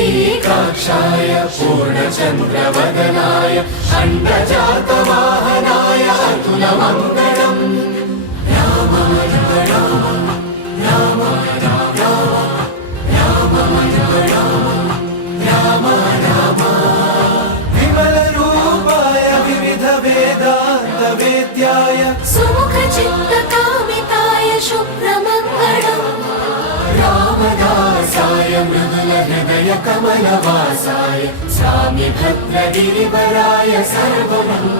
पुण्डरीकाक्षाय पूर्णचन्द्रवदनाय अण्डजातवाहनाय अतुलमङ्गलम् Ram Ram Ram Ram Ram Ram Ram विमलरूपाय विविधवेदान्तवेद्याय सुमुखचित्तकामिताय शुभ्रमङ्गलम् रामदासाय मृदुलहृदय कमलवासाय Swami भद्रगिरिवराय सर्वमङ्गलम्